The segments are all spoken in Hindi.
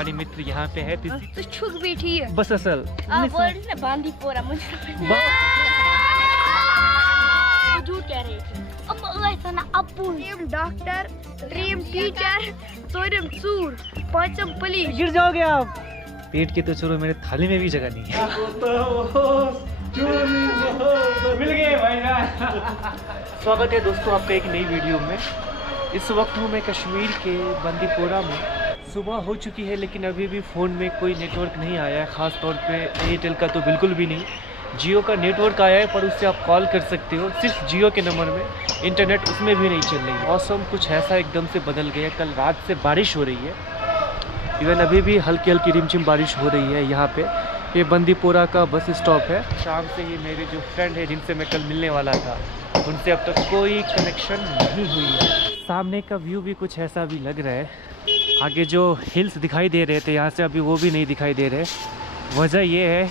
पहाड़ी मित्र यहाँ पे है। तो छुक बैठी है बस असल बांदीपोरा मुझे झूठ कह रही थी। ड्रीम डॉक्टर, ड्रीम टीचर, सोरम चूर, पांचम पुलिस। गिर जाओगे आप। पेट की तो छोड़ो, मेरे थाली में भी जगह नहीं है। मिल गए भाई ना। स्वागत है दोस्तों आपका एक नई वीडियो में। इस वक्त हूँ मैं कश्मीर के बंदीपोरा में। सुबह हो चुकी है लेकिन अभी भी फ़ोन में कोई नेटवर्क नहीं आया है। ख़ास तौर पे एयरटेल का तो बिल्कुल भी नहीं। जियो का नेटवर्क आया है पर उससे आप कॉल कर सकते हो, सिर्फ जियो के नंबर में। इंटरनेट उसमें भी नहीं चल रही है। मौसम कुछ ऐसा एकदम से बदल गया। कल रात से बारिश हो रही है। इवन अभी भी हल्की हल्की रिमझिम बारिश हो रही है यहाँ पे। ये बंदीपोरा का बस स्टॉप है। शाम से ही मेरे जो फ्रेंड है जिनसे मैं कल मिलने वाला था, उनसे अब तक कोई कनेक्शन नहीं हुई है। सामने का व्यू भी कुछ ऐसा भी लग रहा है। आगे जो हिल्स दिखाई दे रहे थे यहाँ से अभी वो भी नहीं दिखाई दे रहे। वजह ये है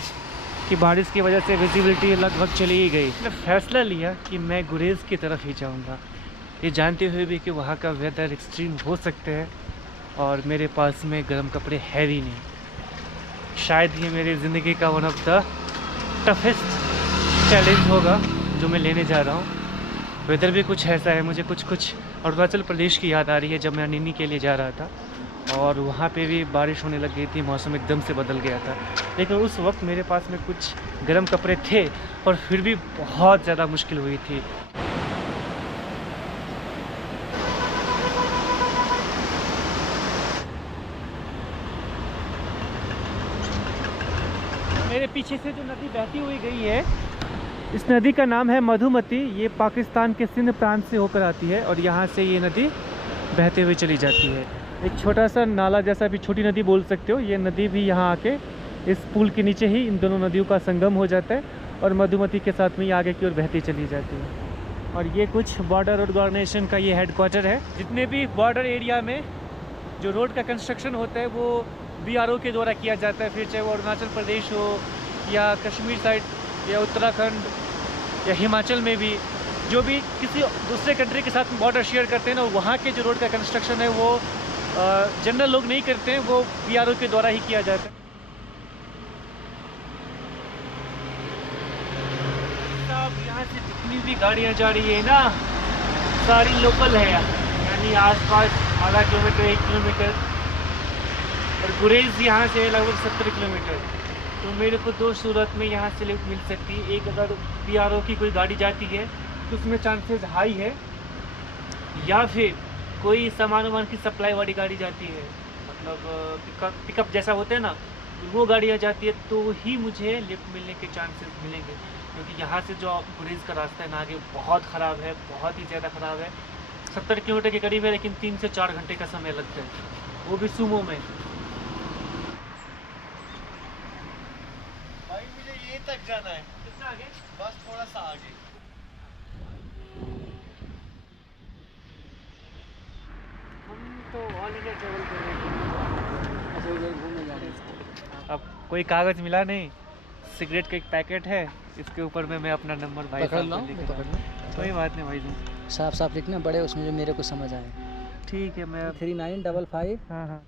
कि बारिश की वजह से विजिबिलिटी लगभग चली ही गई। मैंने फैसला लिया कि मैं गुरेज की तरफ ही जाऊँगा, ये जानते हुए भी कि वहाँ का वेदर एक्सट्रीम हो सकते हैं और मेरे पास में गर्म कपड़े है भी नहीं। शायद ये मेरी ज़िंदगी का one of the toughest challenge होगा जो मैं लेने जा रहा हूँ। वेदर भी कुछ ऐसा है, मुझे कुछ अरुणाचल प्रदेश की याद आ रही है जब मैं निनी के लिए जा रहा था और वहाँ पे भी बारिश होने लग गई थी। मौसम एकदम से बदल गया था लेकिन उस वक्त मेरे पास में कुछ गर्म कपड़े थे और फिर भी बहुत ज़्यादा मुश्किल हुई थी। मेरे पीछे से जो नदी बहती हुई गई है, इस नदी का नाम है मधुमती। ये पाकिस्तान के सिंध प्रांत से होकर आती है और यहाँ से ये नदी बहते हुए चली जाती है। एक छोटा सा नाला जैसा भी छोटी नदी बोल सकते हो। ये नदी भी यहाँ आके इस पुल के नीचे ही इन दोनों नदियों का संगम हो जाता है और मधुमती के साथ में ये आगे की ओर बहती चली जाती है। और ये कुछ बॉर्डर ऑर्गेनाइजेशन का ये हेडक्वार्टर है। जितने भी बॉर्डर एरिया में जो रोड का कंस्ट्रक्शन होता है वो BRO के द्वारा किया जाता है। फिर चाहे वो अरुणाचल प्रदेश हो या कश्मीर साइड या उत्तराखंड या हिमाचल में भी, जो भी किसी दूसरे कंट्री के साथ बॉर्डर शेयर करते हैं ना, वहाँ के जो रोड का कंस्ट्रक्शन है वो जनरल लोग नहीं करते हैं, वो BRO के द्वारा ही किया जाता है। अब यहाँ से जितनी भी गाड़ियाँ जा रही है ना, सारी लोकल है, यानी आसपास आधा किलोमीटर 1 किलोमीटर। और गुरेज यहाँ से लगभग 70 किलोमीटर। तो मेरे को दो सूरत में यहाँ से लिफ्ट मिल सकती है। एक, अगर BRO की कोई गाड़ी जाती है तो उसमें चांसेस हाई है, या फिर कोई सामान की सप्लाई वाली गाड़ी जाती है, मतलब पिकअप जैसा होता है ना, वो गाड़ियाँ जाती है तो ही मुझे लिफ्ट मिलने के चांसेस मिलेंगे। क्योंकि यहाँ से जो गुरेज का रास्ता है ना आगे बहुत ख़राब है, बहुत ही ज़्यादा ख़राब है। 70 किलोमीटर के करीब है लेकिन 3 से 4 घंटे का समय लगता है, वो भी सुमो में। तक जाना है। कितना आगे? बस थोड़ा सा आगे। हम तो ऑल इंडिया ट्रेवल कर रहे हैं। अच्छा, उधर घूमने जा रहे हैं। अब कोई कागज़ मिला नहीं, सिगरेट का एक पैकेट है, इसके ऊपर में मैं अपना नंबर भाई साहब को लिख रहा हूं। कोई बात नहीं भाई जी, साफ साफ लिखना, बड़े उसमें जो मेरे को समझ आए। ठीक है। मैं 3955। हाँ हाँ।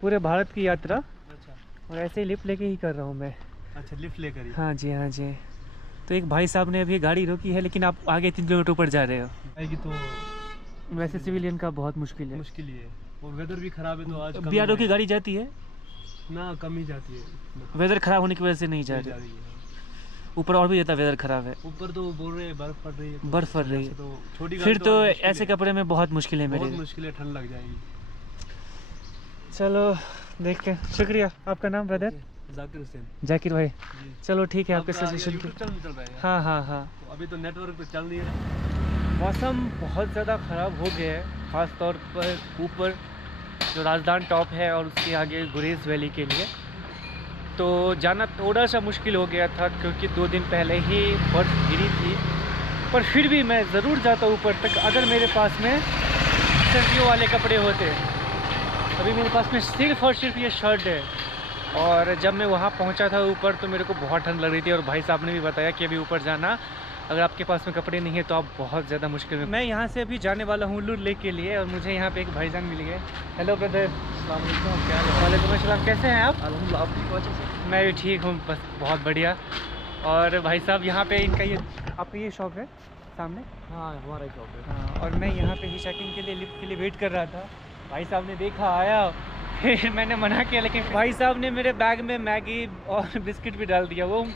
पूरे भारत की यात्रा और ऐसे ही लिफ्ट लेके ही कर रहा हूँ मैं। अच्छा, लिफ्ट लेकर ही? हाँ जी, हाँ जी। तो एक भाई साहब ने अभी गाड़ी रोकी है लेकिन आप आगे 3 किलोमीटर ऊपर जा रहे हो। आएगी तो वैसे सिविलियन का बहुत मुश्किल है। मुश्किल ही है और वेदर भी खराब है तो आज BRO की गाड़ी जाती है ना, कम ही जाती है। वेदर खराब होने की वजह से नहीं जा जा रही। रही है। ऊपर और भी ज़्यादा वेदर खराब है। ऊपर तो बोल रहे हैं बर्फ पड़ रही है, तो बर्फ पड़ रही है तो छोटी फिर तो मुश्किल ऐसे है। कपड़े में बहुत मुश्किल है मेरे बहुत लिए। मुश्किल है, ठंड लग जाएगी। चलो देखते हैं। शुक्रिया। आपका नाम ब्रदर? जाकिर हुसैन जाकिर भाई। जी। चलो ठीक है, आपके आपका सजेशन के। YouTube चैनल चल रहा है? हाँ हाँ हाँ। तो अभी तो नेटवर्क तो चल नहीं रहा। मौसम बहुत ज़्यादा ख़राब हो गया है, ख़ास तौर पर ऊपर जो राजदान टॉप है और उसके आगे गुरेज वैली के लिए। तो जाना थोड़ा सा मुश्किल हो गया था क्योंकि 2 दिन पहले ही बर्फ़ गिरी थी पर फिर भी मैं ज़रूर जाता ऊपर तक अगर मेरे पास में सर्दियों वाले कपड़े होते। अभी मेरे पास में सिर्फ और सिर्फ ये शर्ट है। और जब मैं वहाँ पहुँचा था ऊपर तो मेरे को बहुत ठंड लग रही थी और भाई साहब ने भी बताया कि अभी ऊपर जाना अगर आपके पास में कपड़े नहीं है तो आप बहुत ज़्यादा मुश्किल में। मैं यहाँ से अभी जाने वाला हूँ उल्लू लेक के लिए और मुझे यहाँ पे एक भाईजान मिल गए। Hello brother. वालेकुम अस्सलाम, कैसे हैं आप? अल्हम्दुलिल्लाह, आप ठीक हो अच्छे से? मैं भी ठीक हूँ, बस बहुत बढ़िया। और भाई साहब यहाँ पे इनका ये आपका ये शॉप है सामने? हाँ, हमारा ही शॉप है। हाँ, और मैं यहाँ पे ही चेकिंग के लिए लिफ्ट के लिए वेट कर रहा था। भाई साहब ने देखा आया, फिर मैंने मना किया लेकिन भाई साहब ने मेरे बैग में मैगी और बिस्किट भी डाल दिया। वो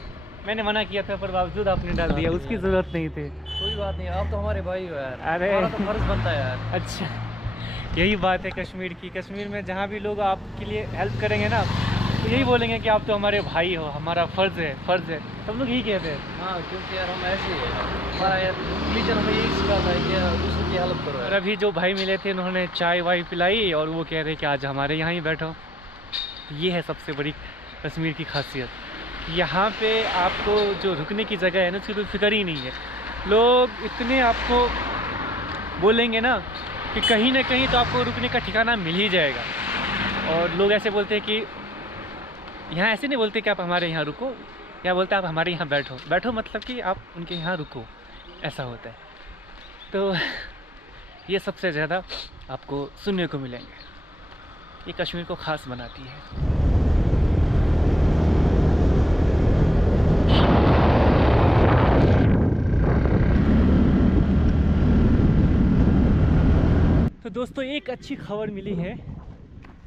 मैंने मना किया था पर बावजूद आपने डाल दिया, उसकी ज़रूरत नहीं थी। कोई बात नहीं, आप तो हमारे भाई हो यार। अरे हमारा तो फर्ज बनता है यार। अच्छा, यही बात है कश्मीर की। कश्मीर में जहाँ भी लोग आपके लिए हेल्प करेंगे ना तो यही बोलेंगे कि आप तो हमारे भाई हो, हमारा फ़र्ज़ है, फ़र्ज़ है। सब लोग यही कहते हैं। हाँ, क्योंकि यार हम ऐसे ही है, हमारा यार रिलीजन हमें यही सिखाता है कि दूसरों की हेल्प करो और यार। अभी जो भाई मिले थे उन्होंने चाय वाय पिलाई और वो कह रहे कि आज हमारे यहाँ ही बैठो। ये है सबसे बड़ी कश्मीर की खासियत। यहाँ पे आपको जो रुकने की जगह है ना उसकी कोई फिक्र ही नहीं है। लोग इतने आपको बोलेंगे ना कि कहीं ना कहीं तो आपको रुकने का ठिकाना मिल ही जाएगा। और लोग ऐसे बोलते हैं कि यहाँ ऐसे नहीं बोलते कि आप हमारे यहाँ रुको, या बोलते हैं आप हमारे यहाँ बैठो। बैठो मतलब कि आप उनके यहाँ रुको, ऐसा होता है। तो ये सबसे ज़्यादा आपको सुनने को मिलेंगे, ये कश्मीर को ख़ास बनाती है। तो दोस्तों एक अच्छी खबर मिली है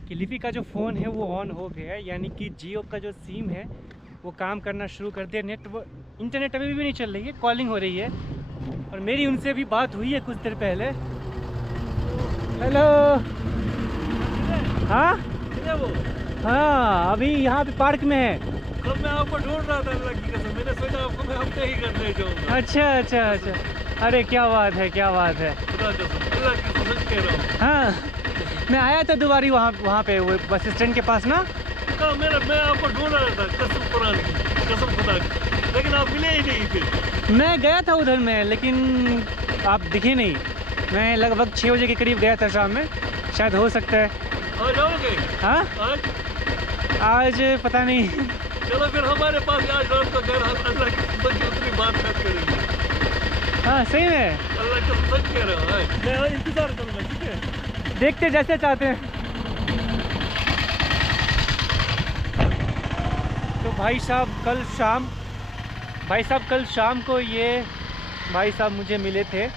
कि लिपि का जो फ़ोन है वो ऑन हो गया है, यानी कि जियो का जो सिम है वो काम करना शुरू कर दिया। इंटरनेट अभी भी नहीं चल रही है, कॉलिंग हो रही है। और मेरी उनसे भी बात हुई है कुछ देर पहले। हेलो। हाँ वो हाँ, अभी यहाँ पे पार्क में है। कब मैं आपको ढूंढ रहा था, अल्लाह की कसम, मैंने सोचा आपको मैं हफ्ते ही करने जाऊँगा। अच्छा अच्छा अच्छा, अरे क्या बात है, क्या बात है। खुदा कसम, अल्लाह की कसम सच कह रहा हूँ। हाँ, मैं आया था दोबारा वहाँ पे वो बस स्टैंड के पास ना। कहा मैं आपको ढूंढ रहा था, कसम कुरान की, कसम खुदा की, लेकिन आप मिले ही नहीं फिर। मैं गया था उधर में लेकिन आप दिखे नहीं। मैं लगभग 6 बजे के करीब गया था शाम में, शायद हो सकता है। आ जाओगे? हाँ आज पता नहीं। चलो फिर हमारे पास आज रात को घर, अल्लाह की कसम की उतनी बात मत करेंगे। हाँ सही में, अल्लाह की कसम सच कह रहा हूँ। मैं इंतजार करूँगा, ठीक है? देखते जैसे चाहते हैं। तो भाई साहब कल शाम को ये भाई साहब मुझे मिले थे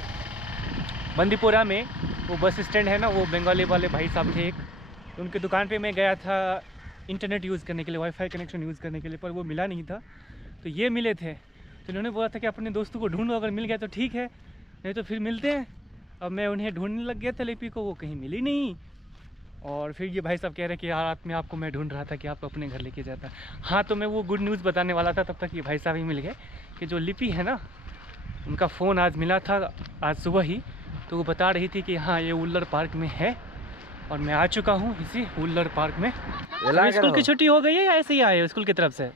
बंदीपोरा में। वो बस स्टैंड है ना, वो बंगाली वाले भाई साहब थे एक। तो उनकी दुकान पे मैं गया था इंटरनेट यूज़ करने के लिए, वाईफाई कनेक्शन यूज़ करने के लिए, पर वो मिला नहीं था। तो ये मिले थे, तो इन्होंने बोला था कि अपने दोस्तों को ढूंढो, अगर मिल गया तो ठीक है, नहीं तो फिर मिलते हैं। अब मैं उन्हें ढूंढने लग गया था लिपि को, वो कहीं मिली नहीं। और फिर ये भाई साहब कह रहे कि यार रात में आपको मैं ढूंढ रहा था कि आपको अपने घर लेके जाता। हाँ, तो मैं वो गुड न्यूज़ बताने वाला था, तब तक ये भाई साहब ही मिल गए कि जो लिपि है ना, उनका फ़ोन आज मिला था, आज सुबह ही। तो वो बता रही थी कि हाँ ये उल्लर पार्क में है और मैं आ चुका हूँ इसी उल्लर पार्क में। स्कूल की छुट्टी हो गई है या ऐसे ही आए हो स्कूल की तरफ से?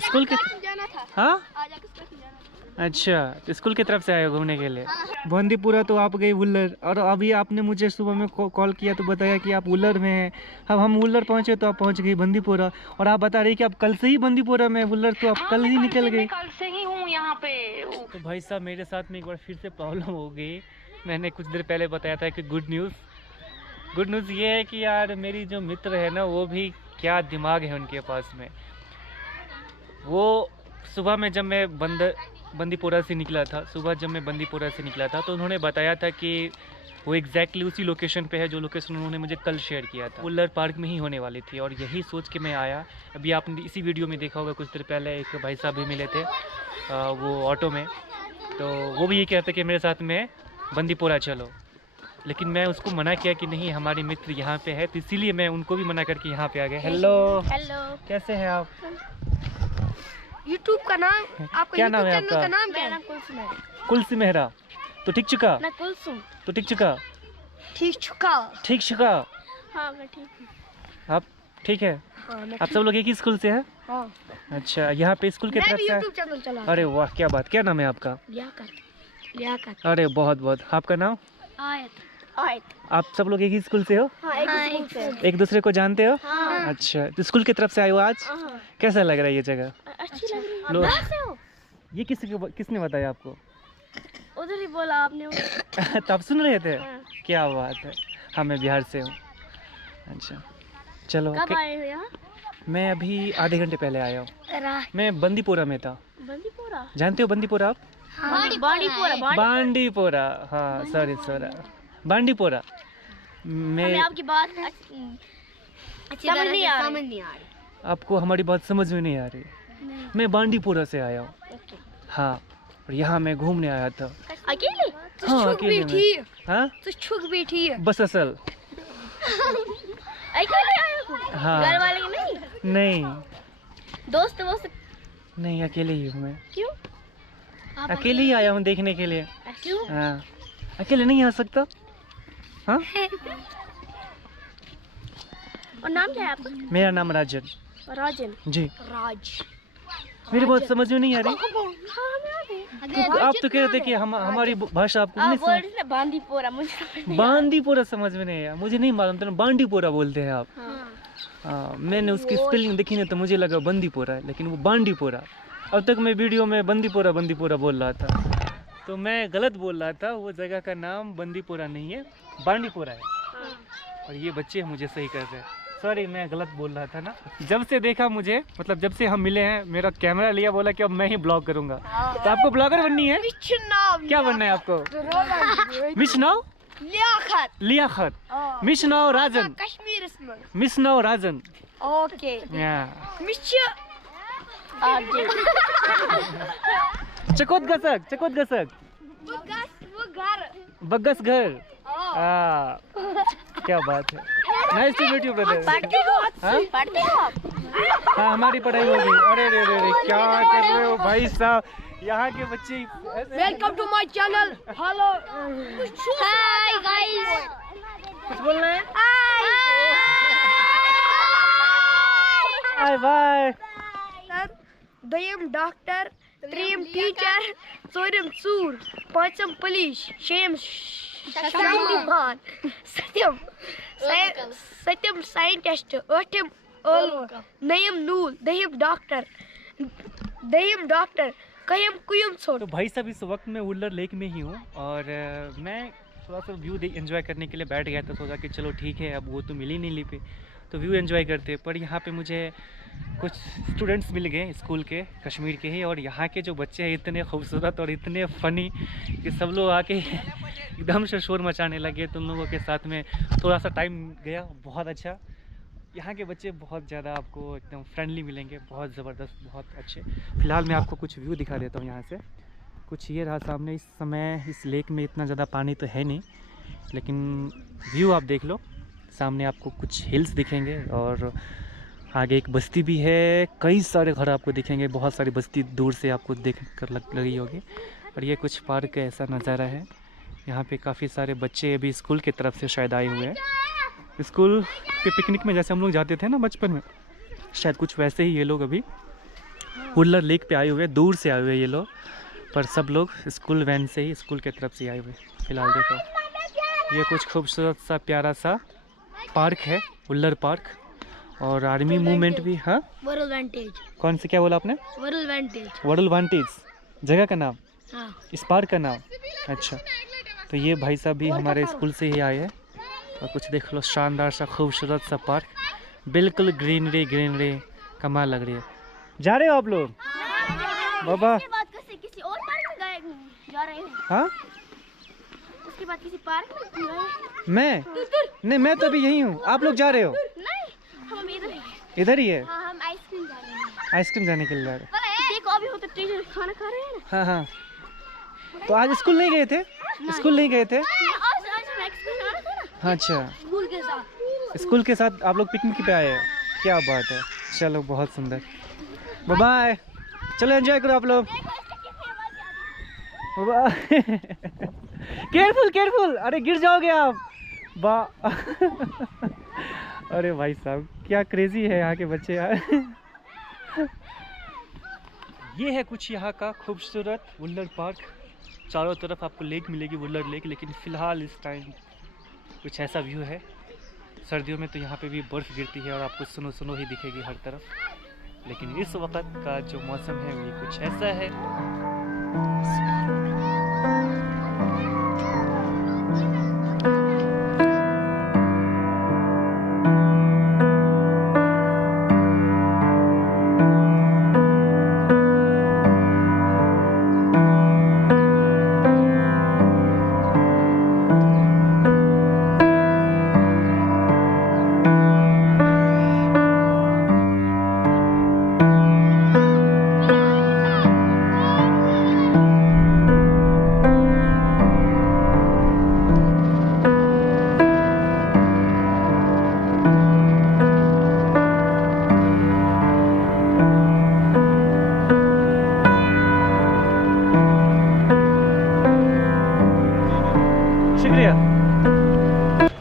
स्कूल की जाना था। हाँ आज आके जाना था। अच्छा, तो स्कूल की तरफ से आए हो घूमने के लिए। बंदीपुरा तो आप गई उल्लर, और अभी आपने मुझे सुबह में कॉल किया तो बताया कि आप उल्लर में हैं। अब हम उल्लर पहुंचे तो आप पहुंच गई बंदीपुरा, और आप बता रही कि आप कल से ही बंदीपुरा में। उल्लर तो आप कल ही निकल गए। कल से ही हूँ यहाँ पे। तो भाई साहब मेरे साथ में एक बार फिर से प्रॉब्लम हो गई। मैंने कुछ देर पहले बताया था कि गुड न्यूज़ ये है कि यार मेरी जो मित्र है ना, वो भी क्या दिमाग है उनके पास में। वो सुबह में जब मैं बंदीपोरा से निकला था, तो उन्होंने बताया था कि वो एग्जैक्टली उसी लोकेशन पे है जो लोकेशन उन्होंने मुझे कल शेयर किया था। उल्लर पार्क में ही होने वाली थी, और यही सोच के मैं आया। अभी आपने इसी वीडियो में देखा होगा, कुछ देर पहले एक भाई साहब भी मिले थे वो ऑटो में। तो वो भी ये कहते कि मेरे साथ में बंदीपोरा चलो, लेकिन मैं उसको मना किया कि नहीं, हमारे मित्र यहाँ पे है, तो इसीलिए मैं उनको भी मना करके यहाँ पे आ गया। हेलो, कैसे हैं आप? यूट्यूब का नाम आपका, क्या नाम है YouTube चैनल आपका? का नाम क्या है? कुलसी मेहरा। तो ठीक चुका? मैं कुलसुम। तो ठीक चुका? ठीक चुका। हाँ, मैं ठीक हूँ। हाँ मैं ठीक हूँ। आप ठीक है? हाँ मैं आप सब लोग एक ही स्कूल से हैं? हाँ। अच्छा, यहाँ पे स्कूल की मैं तरफ भी से यूट्यूब चैनल चला। अरे वाह, क्या बात, क्या नाम है आपका? लियाकत। अरे बहुत बहुत, आपका नाम? आयत। आप सब लोग एक ही स्कूल से हो? हाँ, एक से। एक दूसरे को जानते हो? हाँ। अच्छा, तो स्कूल की तरफ से आए हो आज? हाँ। कैसा लग रहा है ये जगह? अच्छी लग रही है। लो। कहाँ से हो? ये किसने बताया आपको? उधर ही बोला आपने। तो आप सुन रहे थे? हाँ। क्या बात है, हाँ मैं बिहार से हूँ। अच्छा चलो, कब आए हो यहाँ? मैं अभी आधे घंटे पहले आया हूँ। मैं बंदीपोरा में था। बंदीपोरा? जानते हो बंदीपोरा आप? बांडीपोरा। बांडीपोरा, हाँ सॉरी बांडीपोरा। मैं हमें आपकी बात समझ नहीं आ रही। आपको हमारी बात समझ में नहीं आ रही? मैं बांडीपोरा से आया हूँ। हाँ, और यहाँ मैं घूमने आया था। अकेले? हाँ अकेले में। हाँ तो छुक बैठी है। बस असल। अकेले आए हो? हाँ। घर वाले के नहीं? नहीं दोस्त नहीं, अकेले ही हूँ मैं। क्यों? अकेले ही आया हूँ देखने के लिए। क्यों? हाँ, अकेले नहीं आ सकता। हाँ, और नाम क्या है आपका? मेरा नाम राजन राजन। जी। राज। मेरी बात समझ में नहीं आ रही? हाँ, आप तो कह रहे थे कि हमारी भाषा आपको नहीं बोल रहे थे बांदीपोरा, मुझे समझ नहीं। बांदीपोरा समझ में नहीं आया, मुझे नहीं मालूम था बांडीपोरा बोलते हैं आप। हाँ। हाँ, मैंने उसकी स्पेलिंग देखी नहीं तो मुझे लगा बंदीपोरा है, लेकिन वो बांडीपोरा। अब तक मैं वीडियो में बंदीपोरा बोल रहा था, तो मैं गलत बोल रहा था। वो जगह का नाम बंदीपोरा नहीं है, बांडीपोरा है। और ये बच्चे मुझे सही कर रहे हैं। सॉरी, मैं गलत बोल रहा था ना। जब से देखा मुझे, मतलब जब से हम मिले हैं, मेरा कैमरा लिया, बोला कि अब मैं ही ब्लॉग करूंगा। तो आपको ब्लॉगर बननी है? क्या बनना है आपको? मिशनाव लियाकत, मिशनाव राजन, कश्मीर इसमें। मिशनाव राजन। ओके। चकोत गसक बग्गस घर। क्या बात है, nice to meet you brother. पढ़ते हो आप? हाँ, हमारी पढ़ाई हो गई। अरे रे रे रे, क्या कर रहे हो भाई साहब, यहाँ के बच्चे। Welcome to my channel. Hello. Hi guys. कुछ बोलना है? Hi bye. दोयम डॉक्टर, त्रीम टीचर, चौरम सूर, पांचम पुलिस, शेम शक्तिमान, सत्यम साइंटिस्ट, आठम नयम नूल, दहिम डॉक्टर, कयम कुयम छोड़। तो भाई साहब, इस वक्त मैं उल्लर लेक में ही हूँ और मैं थोड़ा सा व्यू एंजॉय करने के लिए बैठ गया था। सोचा कि चलो ठीक है, अब वो तो मिल ही नहीं ली पे, तो व्यू एंजॉय करते। पर यहाँ पे मुझे कुछ स्टूडेंट्स मिल गए स्कूल के, कश्मीर के ही, और यहाँ के जो बच्चे हैं इतने खूबसूरत और इतने फ़नी कि सब लोग आके एकदम से शोर मचाने लगे। तो उन लोगों के साथ में थोड़ा सा टाइम गया, बहुत अच्छा। यहाँ के बच्चे बहुत ज़्यादा आपको एकदम फ्रेंडली मिलेंगे, बहुत ज़बरदस्त, बहुत अच्छे। फ़िलहाल मैं आपको कुछ व्यू दिखा देता हूँ यहाँ से। कुछ ये रहा सामने। इस समय इस लेक में इतना ज़्यादा पानी तो है नहीं, लेकिन व्यू आप देख लो। सामने आपको कुछ हिल्स दिखेंगे और आगे एक बस्ती भी है, कई सारे घर आपको दिखेंगे, बहुत सारी बस्ती दूर से आपको देख कर लगी होगी। और ये कुछ पार्क का ऐसा नज़ारा है। यहाँ पे काफ़ी सारे बच्चे अभी स्कूल की तरफ से शायद आए हुए हैं। स्कूल के पिकनिक में जैसे हम लोग जाते थे ना बचपन में, शायद कुछ वैसे ही ये लोग अभी उल्लर लेक पे आए हुए हैं, दूर से आए हुए ये लोग। पर सब लोग स्कूल वैन से ही, स्कूल की तरफ से आए हुए। फिलहाल देखो, ये कुछ खूबसूरत सा प्यारा सा पार्क है, उल्लर पार्क। और आर्मी मूवमेंट भी। हाँ, वरुल वांटेज। कौन से, क्या बोला आपने? वरुल वांटेज। वरुल वांटेज जगह का नाम? हाँ। इस पार्क का नाम? अच्छा, तो ये भाई साहब भी हमारे स्कूल से ही आए हैं। और कुछ देख लो, शानदार सा खूबसूरत सा पार्क, बिल्कुल ग्रीनरी, कमाल लग रही है। जा रहे हो आप लोग? बाबा किसी और पार्क में जा रहे हैं? हाँ, उसके बाद किसी पार्क में? मैं तो अभी यही हूँ। आप लोग जा रहे हो? नहीं, हम इधर ही है। हाँ, हम आइसक्रीम जा रहे हैं। आइसक्रीम जाने के लिए जा रहे हैं? देखो, अभी हम तो टीचर खाना खा रहे हैं ना। हाँ। तो आज स्कूल नहीं गए थे? स्कूल नहीं गए थे? आज हम एक्सक्यूज आ रहे थे ना। हाँ, अच्छा, स्कूल के साथ आप लोग पिकनिक पे आए हैं, क्या बात है। चलो, बहुत सुंदर। बाय बाय, चलो एंजॉय करो आप लोग। केयरफुल, अरे गिर जाओगे आप। अरे भाई साहब, क्या क्रेजी है यहाँ के बच्चे यार। ये है कुछ यहाँ का खूबसूरत वुलर पार्क। चारों तरफ आपको लेक मिलेगी, वुलर लेक, लेकिन फ़िलहाल इस टाइम कुछ ऐसा व्यू है। सर्दियों में तो यहाँ पे भी बर्फ़ गिरती है और आपको स्नो स्नो ही दिखेगी हर तरफ, लेकिन इस वक्त का जो मौसम है वो कुछ ऐसा है।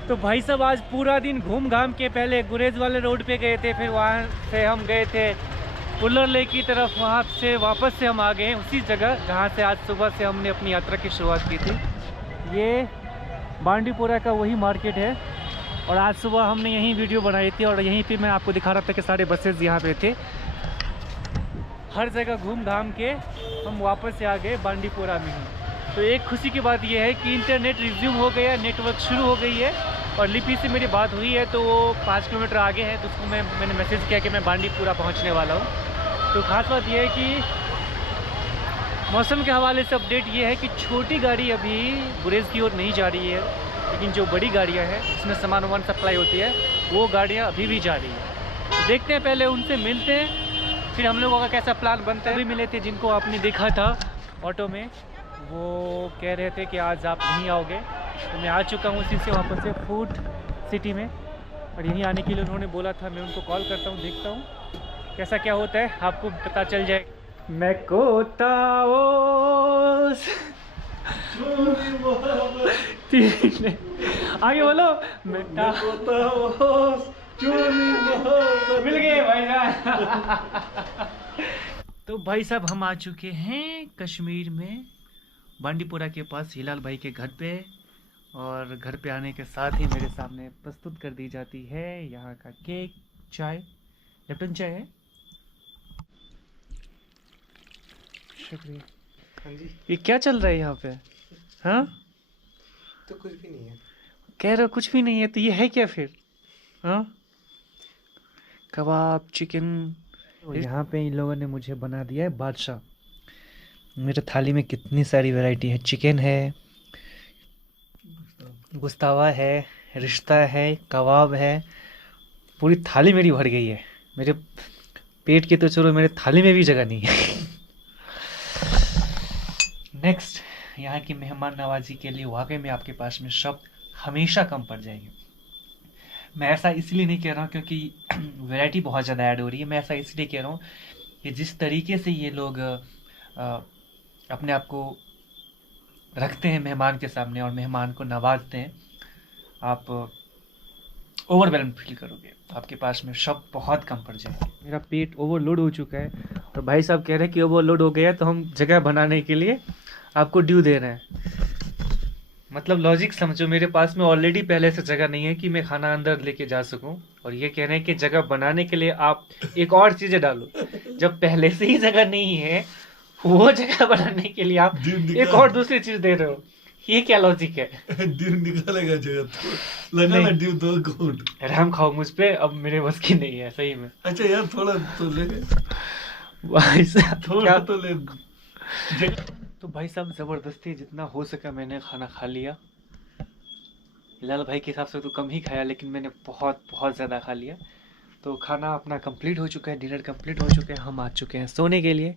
तो भाई साहब आज पूरा दिन घूम घाम के पहले गुरेज वाले रोड पे गए थे, फिर वहाँ से हम गए थे वुलर लेक की तरफ। वहाँ से वापस से हम आ गए उसी जगह जहाँ से आज सुबह से हमने अपनी यात्रा की शुरुआत की थी। ये बांडीपुरा का वही मार्केट है और आज सुबह हमने यहीं वीडियो बनाई थी और यहीं पे मैं आपको दिखा रहा था कि सारे बसेस यहाँ पे थे। हर जगह घूम घाम के हम वापस से आ गए बांडीपुरा में ही। तो एक खुशी की बात यह है कि इंटरनेट रिज्यूम हो गया, नेटवर्क शुरू हो गई है और लिपि से मेरी बात हुई है तो वो 5 किलोमीटर आगे है, तो उसको मैंने मैसेज किया कि मैं बांडीपुरा पहुंचने वाला हूं। तो ख़ास बात यह है कि मौसम के हवाले से अपडेट ये है कि छोटी गाड़ी अभी गुरेज की ओर नहीं जा रही है, लेकिन जो बड़ी गाड़ियाँ हैं जिसमें सामान वामान सप्लाई होती है वो गाड़ियाँ अभी भी जा रही हैं। तो देखते हैं, पहले उनसे मिलते हैं, फिर हम लोगों का कैसा प्लान बनता है। अभी मिले थे जिनको आपने देखा था ऑटो में, वो कह रहे थे कि आज आप नहीं आओगे, तो मैं आ चुका हूँ उसी से वापस से फूड सिटी में, और यहीं आने के लिए उन्होंने बोला था। मैं उनको कॉल करता हूँ, देखता हूँ कैसा क्या होता है, आपको पता चल जाए। मैं कोताओस आगे बोलो। मैं मिल गए भाई साहब। तो भाई साहब हम आ चुके हैं कश्मीर में, बांडीपुरा के पास हिलाल भाई के घर पे, और घर पे आने के साथ ही मेरे सामने प्रस्तुत कर दी जाती है यहाँ का केक, चाय, लेप्टन चाय है। शुक्रिया। हाँ जी। ये क्या चल रहा है यहाँ पे? हाँ तो कुछ भी नहीं है। कह रहे हो कुछ भी नहीं है, तो ये है क्या फिर? हाँ, कबाब, चिकन। यहाँ पे इन लोगों ने मुझे बना दिया है बादशाह। मेरे थाली में कितनी सारी वैरायटी है, चिकन है, गुस्तावा है, रिश्ता है, कबाब है, पूरी थाली मेरी भर गई है। मेरे पेट के तो चलो, मेरे थाली में भी जगह नहीं है। नेक्स्ट, यहाँ की मेहमान नवाजी के लिए वाकई में आपके पास में शब्द हमेशा कम पड़ जाएंगे। मैं ऐसा इसलिए नहीं कह रहा हूँ क्योंकि वैरायटी बहुत ज़्यादा ऐड हो रही है, मैं ऐसा इसलिए कह रहा हूँ कि जिस तरीके से ये लोग अपने आप को रखते हैं मेहमान के सामने और मेहमान को नवाजते हैं, आप ओवरवेल्म फील करोगे, आपके पास में शब्द बहुत कम पड़ जाएंगे। मेरा पेट ओवरलोड हो चुका है और भाई साहब कह रहे हैं कि ओवरलोड हो गया, तो हम जगह बनाने के लिए आपको ड्यू दे रहे हैं। मतलब लॉजिक समझो, मेरे पास में ऑलरेडी पहले से जगह नहीं है कि मैं खाना अंदर लेके जा सकूं, और ये कह रहे हैं कि जगह बनाने के लिए आप एक और चीज़ें डालो। जब पहले से ही जगह नहीं है, वो जगह बनाने के लिए आप एक और दूसरी चीज दे रहे हो, ये क्या लॉजिक है? ड्यू निकालेगा जगह तो लगा ना ड्यू 2 घूंट। रहम खाओ मुझ पे, अब मेरे बस की नहीं है सही में। अच्छा यार थोड़ा तो ले, भाई साहब थोड़ा तो ले। तो भाई साहब ज़बरदस्ती जितना हो सका मैंने खाना खा लिया। हिलाल भाई के हिसाब से तो कम ही खाया, लेकिन मैंने बहुत बहुत ज़्यादा खा लिया। तो खाना अपना कंप्लीट हो चुका है, डिनर कंप्लीट हो चुका है, हम आ चुके हैं सोने के लिए।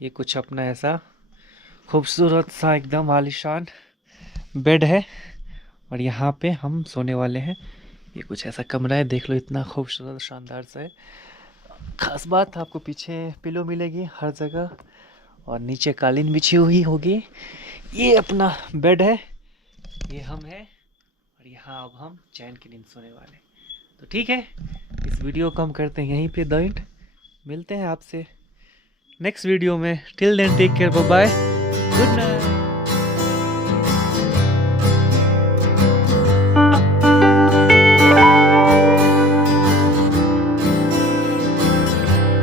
ये कुछ अपना ऐसा खूबसूरत सा एकदम आलीशान बेड है और यहाँ पे हम सोने वाले हैं। ये कुछ ऐसा कमरा है, देख लो इतना खूबसूरत शानदार सा है। ख़ास बात, आपको पीछे पिलो मिलेगी हर जगह और नीचे कालीन बिछी हुई होगी। ये अपना बेड है, ये हम हैं और यहाँ अब हम चैन की नींद सोने वाले। तो ठीक है, इस वीडियो को हम करते हैं यहीं पे द एंड। मिलते हैं आपसे नेक्स्ट वीडियो में। Till then take care, bye bye, good night.